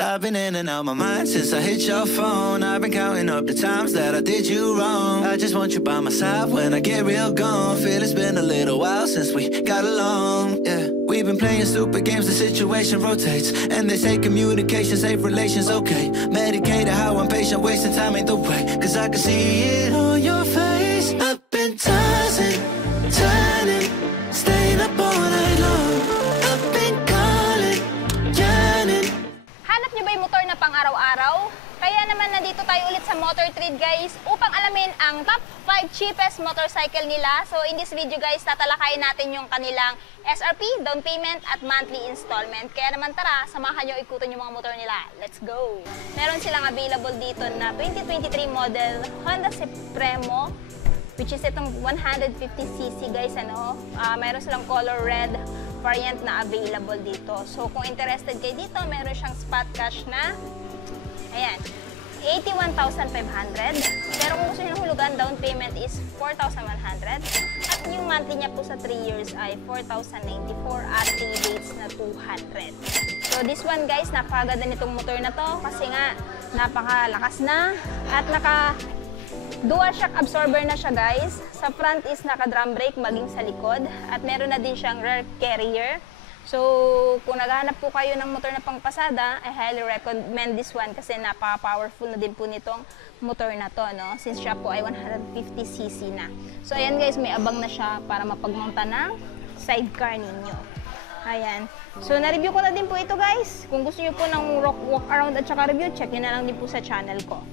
I've been in and out my mind since I hit your phone. I've been counting up the times that I did you wrong. I just want you by my side when I get real gone. Feel it's been a little while since we got along, yeah. We've been playing stupid games, the situation rotates. And they say communication, safe relations, okay. Medicated how I'm patient, wasting time ain't the way. Cause I can see it on your face. I've been tossing, turning, staying up all night long. I've been calling, yearning. Hanap nyo ba yung motor na pang araw-araw? Kaya naman nandito tayo ulit sa Motor Trade guys upang alamin ang top 5 cheapest motorcycle nila. So in this video guys, tatalakayin natin yung kanilang SRP, down payment at monthly installment. Kaya naman tara, samahan nyo ikutin yung mga motor nila. Let's go! Meron silang available dito na 2023 model Honda Supremo, which is itong 150cc guys, ano? Meron silang color red variant na available dito. So kung interested kayo dito, meron siyang spot cash na ayan, 81,500. Pero kung gusto nyo ng hulugan, down payment is 4,100. At yung monthly niya po sa 3 years ay 4,094 at rebates na 200. So this one guys, napakaganda nitong motor na to kasi nga napakalakas na at naka dual shock absorber na siya guys. Sa front is naka drum brake maging sa likod at meron na din siyang rear carrier. So, kung naghahanap po kayo ng motor na pangpasada, I highly recommend this one kasi napaka-powerful na din po nitong motor na to, no? Since siya po ay 150cc na. So, ayan guys, may abang na siya para mapagmonta ng sidecar ninyo. Ayan. So, na-review ko na din po ito guys. Kung gusto nyo po ng walk around at saka review, check nyo na lang din po sa channel ko.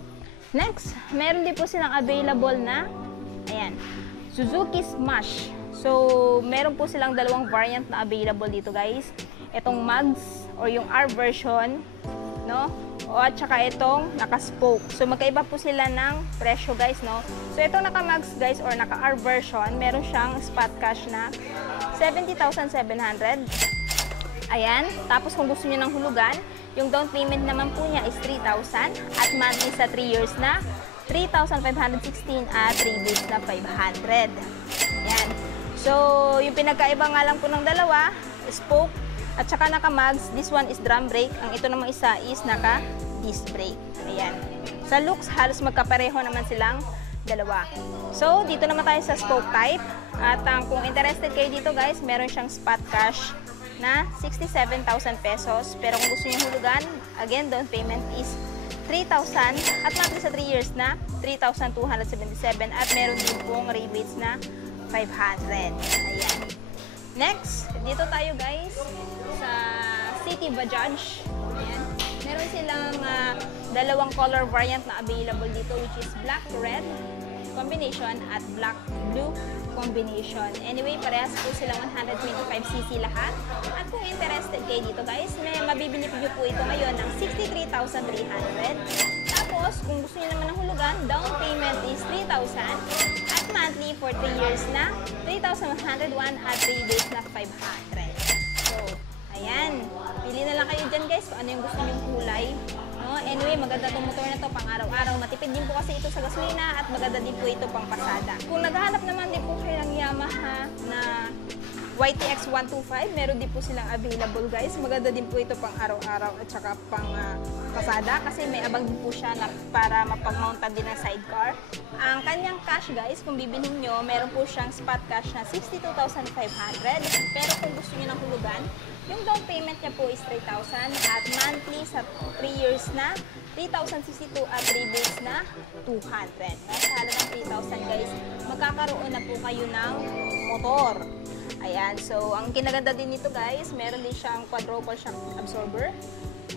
Next, meron din po silang available na, ayan, Suzuki Smash. So, meron po silang dalawang variant na available dito guys. Itong mags or yung R version, no? O at saka itong naka-spoke. So, magkaiba po sila ng presyo guys, no? So, itong naka-mags guys or naka-R version, meron siyang spot cash na 70,700. Ayan. Tapos, kung gusto niyo ng hulugan, yung down payment naman po niya is 3,000 at monthly sa 3 years na 3,516 at rebates na 500. Ayan. So, yung pinagkaiba nga lang po ng dalawa, spoke at saka naka-mags. This one is drum brake. Ang ito namang isa is naka-disc brake. Ayan. Sa looks, halos magkapareho naman silang dalawa. So, dito naman tayo sa spoke type. At kung interested kayo dito guys, meron siyang spot cash na 67,000 pesos. Pero kung gusto nyo hulugan, again, down payment is 3,000 at monthly sa 3 years na 3,277 at meron din pong rebates na 500. Ayan. Next, dito tayo guys sa City Bajaj. Ayan. Meron silang dalawang color variant na available dito which is black red combination at black blue combination. Anyway, parehas po silang 125cc lahat. At kung interested kayo dito guys, may mabibili nyo po ito ngayon ng 63,300. Tapos, kung gusto nyo naman ng hulugan, down payment is 3,000 at monthly for 3 years na 3,101 at rebates na 500. So, ayan. Pili na lang kayo dyan guys kung ano yung gusto nyong kulay. No? Anyway, maganda itong motor na to pang araw-araw. Matipid din po kasi ito sa gasolina at maganda din po ito pang pasada. Kung naghahanap naman din po kayo ng Yamaha na YTX 125, meron din po silang available guys. Maganda din po ito pang araw-araw at saka pang pasada kasi may abang din po siya na para mapag-mountan din ng sidecar. Ang kanyang cash guys, kung bibilhin nyo, meron po siyang spot cash na 62,500. Pero kung gusto nyo ng hulugan, yung down payment niya po is 3,000 at monthly sa 3 years na 3,062 at rebates na 200. Sa halagang 3,000 guys, magkakaroon na po kayo ng motor. Ayan, so ang kinaganda din nito guys, meron din siyang quadruple shock absorber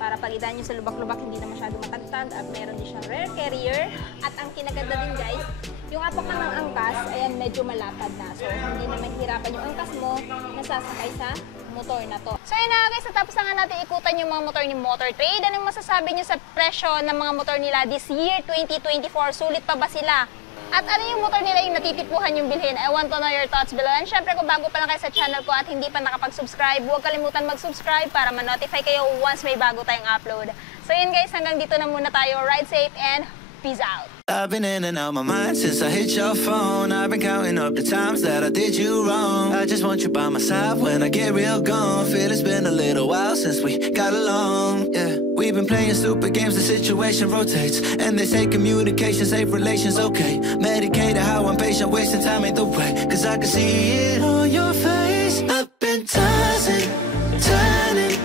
para palitan nyo sa lubak-lubak, hindi na masyado matagtag at meron din siyang rear carrier. At ang kinaganda din guys, yung apakan ng angkas, ayan, medyo malapad na. So, hindi na mahirapan yung angkas mo nasasakay sa motor na to. So, yun na guys, natapos na nga natin ikutan yung mga motor ni Motor Trade. Anong masasabi nyo sa presyo ng mga motor nila this year, 2024? Sulit pa ba sila? At ano yung motor nila yung natitipuhan yung bilhin? I want to know your thoughts below. And syempre kung bago pa lang kayo sa channel ko at hindi pa nakapag-subscribe, huwag kalimutan mag-subscribe para ma-notify kayo once may bago tayong upload. So yun guys, hanggang dito na muna tayo. Ride safe and peace out! I've been in and out my mind since I hit your phone. I've been counting up the times that I did you wrong. I just want you by my side when I get real gone. Feel it's been a little while since we got along, yeah. We we've been playing stupid games, the situation rotates. And they say communication, safe relations, okay. Medicated, how I'm patient, wasting time ain't the way. Cause I can see it on your face. I've been tossing, turning,